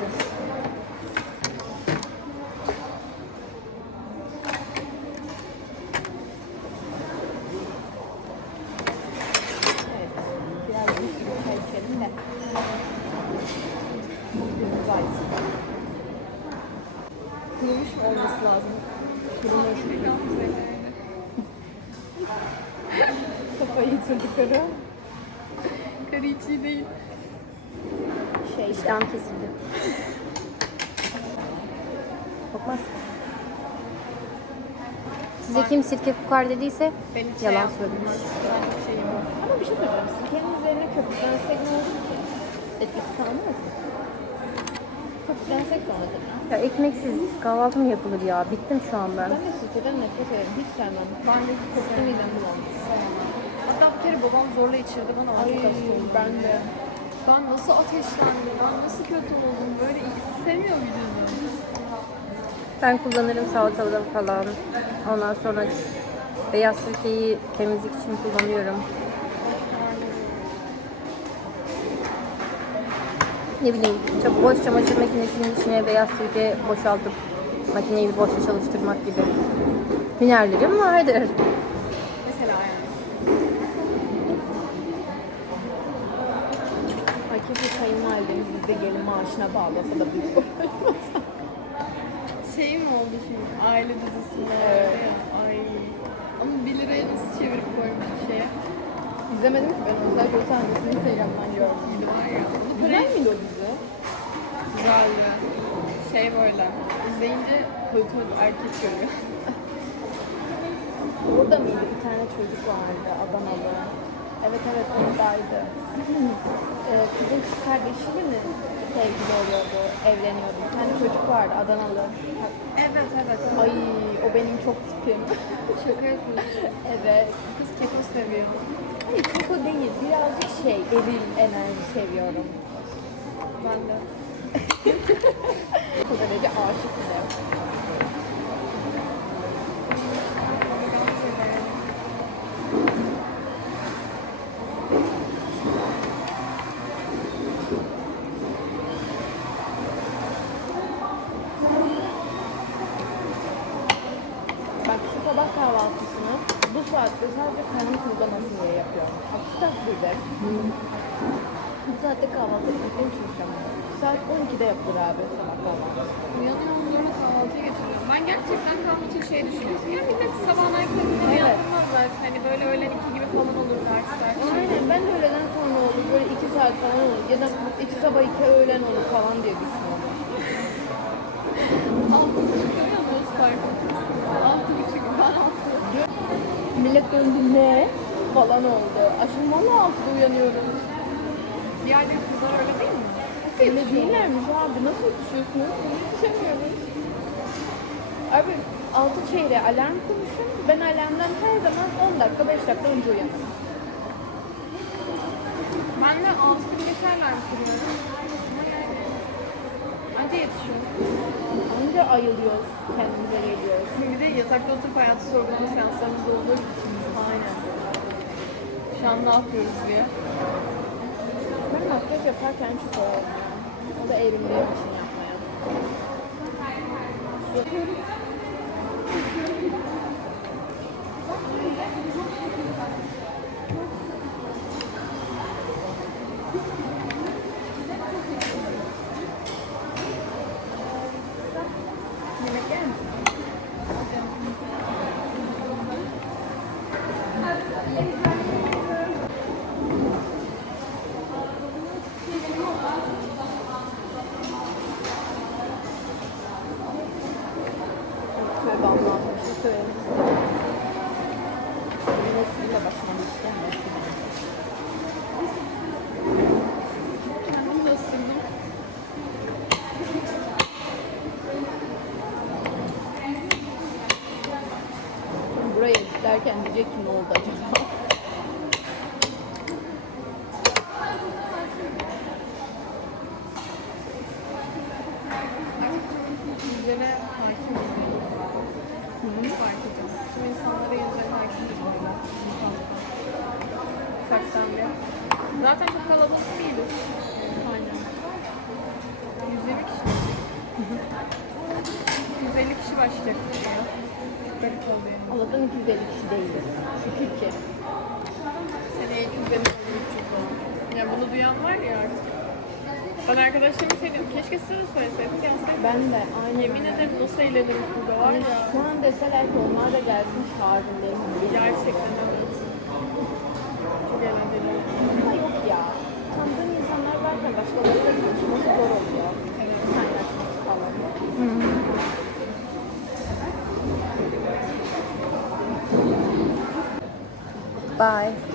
gideceğiz. Evet. Biraz bir sürü çay içelim de. Günümüz aydın. Kurumuş mu olması lazım? Kurumuş. Kafayı yitirdik ara. Karı içi değil. Şey, İştahım kesildi. Kokmaz. Size kim sirke kokar dediyse Ben hiç yalan şey söylemiş. Ben. Ama bir şey söyleyeceğim. Sirkenin üzerine köpüklensek ne olur ki? Etkisi kalmaz mı? Köpüklensek değil mi? Ya ekmeksiz kahvaltı mı yapılır ya? Bittim şu an ben. Ben de sirkeden nefret ederim. Hiç sevmem. Ben de Kokusu midem bulanmış. Hatta bir kere babam zorla içirdi bana. Ay ben de. Ben nasıl ateşlendim, ben nasıl kötü oldum. Böyle istemiyor vücudum. Ben kullanırım salatalığı falan. Ondan sonra beyaz sirkeyi temizlik için kullanıyorum. Ne bileyim, boş çamaşır makinesinin içine beyaz sirke boşaltıp makineyi bir boşta çalıştırmak gibi hünerlerim vardır. Mesela yani. Ay keşke kayınvalidemiz bizde gelin maaşına bağlasa da büyük Şey mi oldu şimdi aile dizisinde Evet. Ay. Ama 1 liraya nasıl çevirip koymuş şeye. İzlemedim ki ben onu sadece o sahnesini Instagram'dan gördüm. Gibi var ya. Güzel miydi o dizi? Güzeldi. Şey böyle. İzleyince koyu erkek görüyor. Orada mıydı? Bir tane çocuk vardı Adanalı. Evet evet oradaydı. ee, kızın kız kardeşiyle mi sevgili oluyordu, evleniyordu. Bir tane çocuk vardı Adanalı. Evet evet. Ay o benim çok tipim. Şaka yapıyorsun. evet. Kız keko seviyor. Hayır koko değil. Birazcık şey eril enerji seviyorum. Ben de. O derece aşık bir de. Bak şu sabah kahvaltısını sadece karnım kurulamasın diye yapıyorum. Aksi takdirde bu saatte kahvaltı etmekten hiç hoşlanmıyorum. Saat 12'de yapılır abi sabah kahvaltısı. Uyanıyorum sonra kahvaltıya getiriyorum. Ben gerçekten kahvaltı şey düşünüyorum. Ya millet sabahın erkekleri Evet. yapmaz zaten. Hani böyle öğlen iki gibi falan olur dersler. Aynen ben de öğleden sonra olur böyle 2 saat falan olur ya da iki sabah iki öğlen olur falan diye düşünüyorum. Altı mi? Dost farkı. Altı buçuk. Ben altı. Millet döndü ne falan oldu. Aşkım valla 6'da uyanıyorum. Diğer kızlar öyle değil mi? Öyle değillermiş abi nasıl yetişiyorsunuz? Biz yetişemiyoruz. Abi 6 çeyreğe alarm kurmuşum. Ben alarmdan her zaman 10 dakika 5 dakika önce uyanırım. Ben de altı gibi geçerler kuruyorum? Ama yani anca yetişiyorum. Ayılıyoruz, kendimize geliyoruz. Bir de yatakta oturup hayatı sorgulama seanslarımız da olur. Aynen. Şu an ne yapıyoruz diye. Ben makyaj yaparken çok öğrendim. O da evrimliğim için yapmaya. Yemek Allah'ım bir şey söylemek istiyorum. Nesiyle derken diyecek ki ne oldu acaba? Yüzlere hakim Fark ediyorum. İnsanlara yüzde hakim Zaten çok kalabalık değiliz. Aynen. 150 kişi. 150 kişi başlayacak. Çok garip oldu yani. Allah'tan 250 kişi değiliz. Şükür ki. Seneye 250 kişi. Yani bunu duyan var ya artık. Ben arkadaşlarıma şey dedim, keşke size de söyleseydik. Ben de aynı. Yemin ederim nasıl eğlenirim burada var ya. şu an deseler ki onlar da gelsin çağırın derim. Gerçekten öyle. Çok eğlenceli. Ama yok ya. Tanıdığın insanlar varken başkalarıyla konuşması zor oluyor. Evet. Kaynaşması falan. Bye.